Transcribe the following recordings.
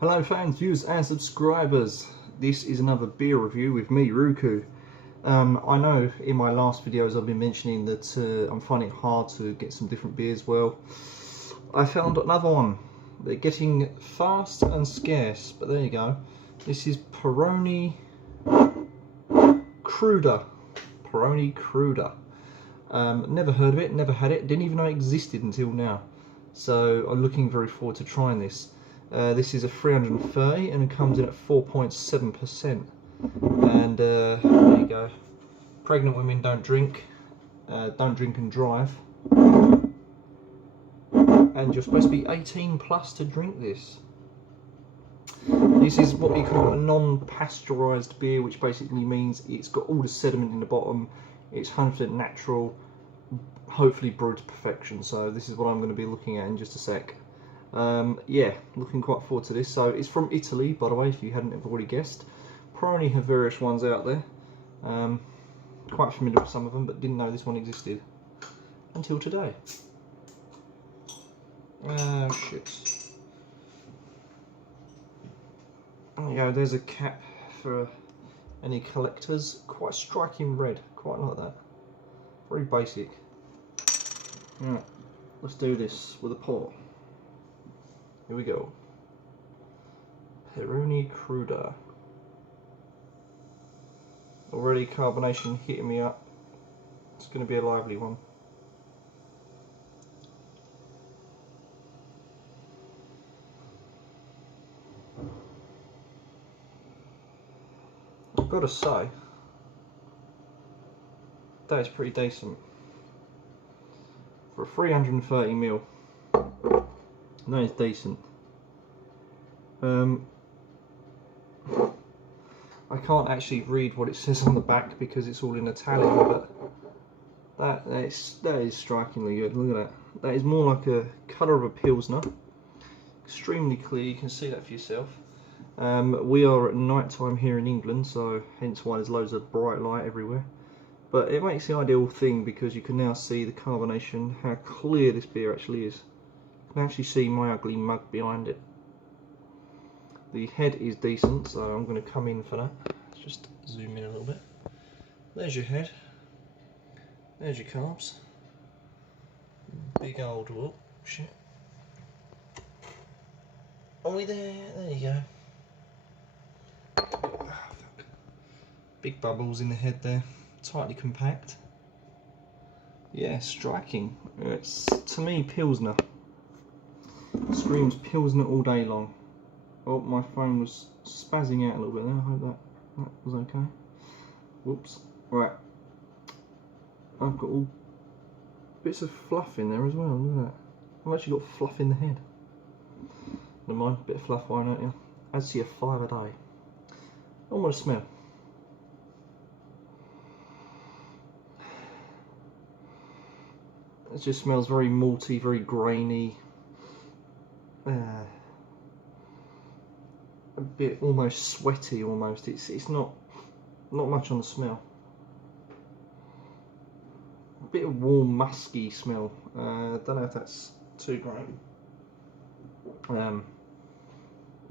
Hello fans, viewers and subscribers. This is another beer review with me, Ruku. I know in my last videos I've been mentioning that I'm finding it hard to get some different beers. Well, I found another one. They're getting fast and scarce, but there you go. This is Peroni Cruda. Peroni Cruda. Never heard of it, never had it, didn't even know it existed until now. So I'm looking very forward to trying this. This is a 330 and it comes in at 4.7%. And there you go. Pregnant women don't drink and drive. And you're supposed to be 18 plus to drink this. This is what we call a non-pasteurised beer, which basically means it's got all the sediment in the bottom. It's 100% natural, hopefully brewed to perfection. So this is what I'm going to be looking at in just a sec. Yeah, looking quite forward to this. So it's from Italy, by the way, if you hadn't already guessed. Peroni have various ones out there. Quite familiar with some of them, but didn't know this one existed until today. Oh shit. There you go, there's a cap for any collectors. Quite striking red, quite like that. Very basic. Right, let's do this with a pour. Here we go. Peroni Cruda. Already carbonation hitting me up. It's going to be a lively one. I've got to say, that is pretty decent. For a 330ml, that is decent. I can't actually read what it says on the back because it's all in Italian, but that is strikingly good. Look at that. That is more like a colour of a Pilsner. Extremely clear, you can see that for yourself. We are at night time here in England, so hence why there's loads of bright light everywhere. But it makes the ideal thing because you can now see the carbonation, how clear this beer actually is. You can actually see my ugly mug behind it. The head is decent, so I'm going to come in for that. Let's just zoom in a little bit. There's your head. There's your carbs. Big old, oh shit. Are we there? There you go. Oh, fuck. Big bubbles in the head there. Tightly compact. Yeah, striking. It's, to me, Pilsner. Screams Pilsner all day long. Oh, my phone was spazzing out a little bit there. I hope that was okay. Whoops. Right. I've got all bits of fluff in there as well. Look at that. I've actually got fluff in the head. Never mind. Bit of fluff, why not? Yeah. Adds to your 5 a day. Almost smell. It just smells very malty, very grainy. A bit almost sweaty almost. It's not much on the smell. A bit of warm musky smell. Don't know if that's too great.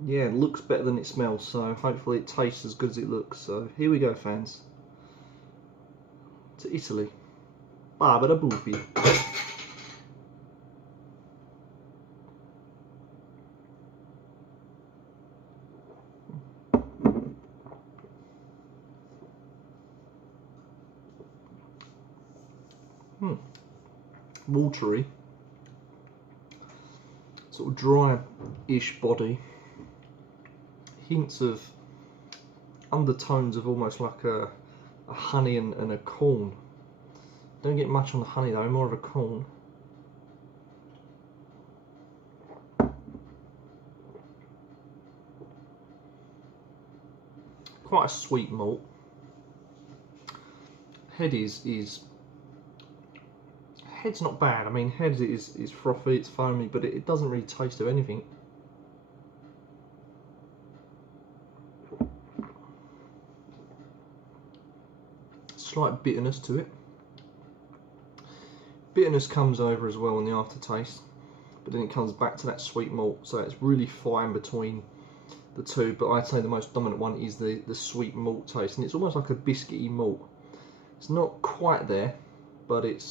Yeah, it looks better than it smells, so hopefully it tastes as good as it looks. So here we go, fans. To Italy. Barbara Booby. Watery, sort of dry-ish body, hints of undertones of almost like a honey and a corn. Don't get much on the honey though, more of a corn. Quite a sweet malt. Head's not bad. I mean, head is frothy, it's foamy, but it doesn't really taste of anything. Slight bitterness to it. Bitterness comes over as well in the aftertaste, but then it comes back to that sweet malt, so it's really fine between the two, but I'd say the most dominant one is the sweet malt taste, and it's almost like a biscuity malt. It's not quite there, but it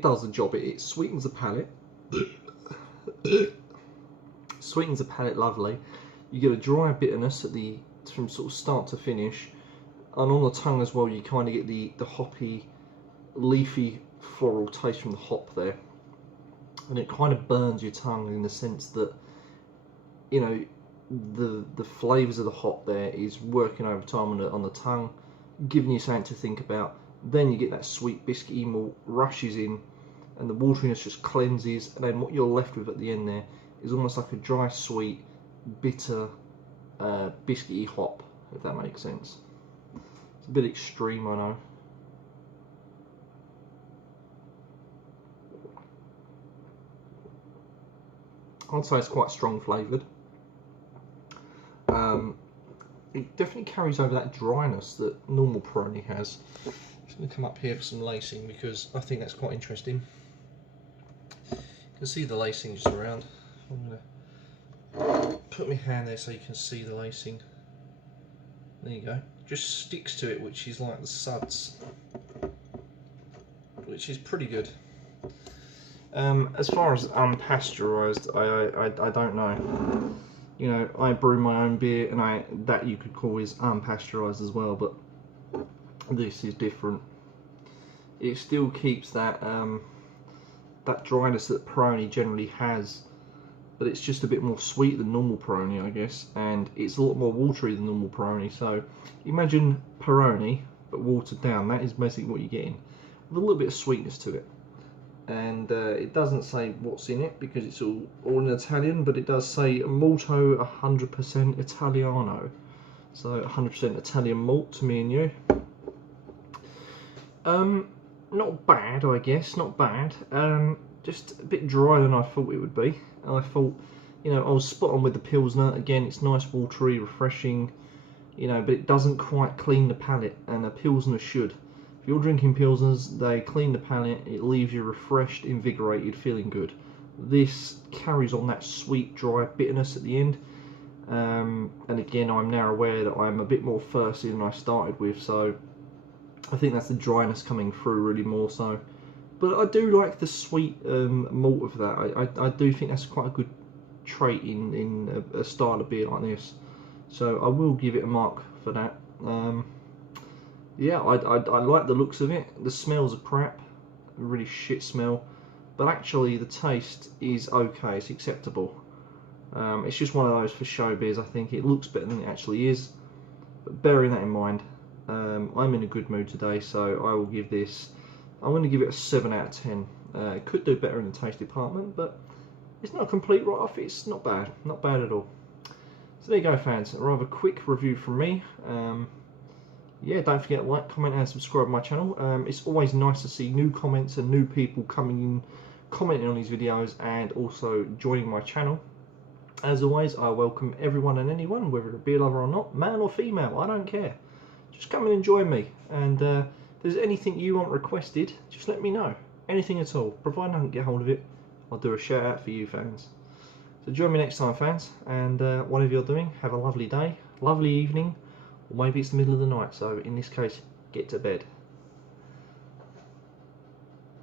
does the job. It sweetens the palate. Sweetens the palate lovely. You get a dry bitterness at from sort of start to finish, and on the tongue as well. You kind of get the hoppy, leafy, floral taste from the hop there, and it kind of burns your tongue in the sense that, you know, the flavours of the hop there is working overtime on the tongue, giving you something to think about. Then you get that sweet biscuity malt rushes in, and the wateriness just cleanses, and then what you're left with at the end there is almost like a dry, sweet, bitter, biscuity hop, if that makes sense. It's a bit extreme, I know. I'd say it's quite strong flavoured. It definitely carries over that dryness that normal Peroni has. I'm just going to come up here for some lacing because I think that's quite interesting. You can see the lacing just around. I'm going to put my hand there so you can see the lacing. There you go. Just sticks to it, which is like the suds, which is pretty good. As far as unpasteurised, I don't know. You know, I brew my own beer, and that you could call is unpasteurised as well, but this is different. It still keeps that that dryness that Peroni generally has, but it's just a bit more sweet than normal Peroni, I guess, and it's a lot more watery than normal Peroni. So imagine Peroni but watered down. That is basically what you're getting, with a little bit of sweetness to it. And it doesn't say what's in it because it's all in Italian, but it does say Malto 100% Italiano, so 100% Italian malt to me and you. Not bad, I guess, not bad. Just a bit drier than I thought it would be. I thought, you know, I was spot on with the Pilsner. Again, it's nice, watery, refreshing, you know, but it doesn't quite clean the palate, and a Pilsner should. If you're drinking Pilsners, they clean the palate, it leaves you refreshed, invigorated, feeling good. This carries on that sweet, dry bitterness at the end. And again, I'm now aware that I'm a bit more thirsty than I started with, so I think that's the dryness coming through really more so. But I do like the sweet malt of that. I do think that's quite a good trait in a style of beer like this. So I will give it a mark for that. Yeah, I like the looks of it. The smells are crap, a really shit smell, but actually the taste is okay, it's acceptable. It's just one of those for show beers. I think it looks better than it actually is, but bearing that in mind, I'm in a good mood today, so I will give this, I'm going to give it a 7 out of 10. It could do better in the taste department, but it's not a complete write-off. It's not bad at all. So there you go, fans, a rather quick review from me. Yeah, don't forget to like, comment and subscribe to my channel. It's always nice to see new comments and new people coming in, commenting on these videos, and also joining my channel. As always, I welcome everyone and anyone, whether a beer lover or not, male or female, I don't care. Just come and enjoy me, and if there's anything you want requested, just let me know. Anything at all, provided I can get hold of it, I'll do a shout out for you, fans. So join me next time, fans, and whatever you're doing, have a lovely day, lovely evening, or maybe it's the middle of the night, so in this case, get to bed.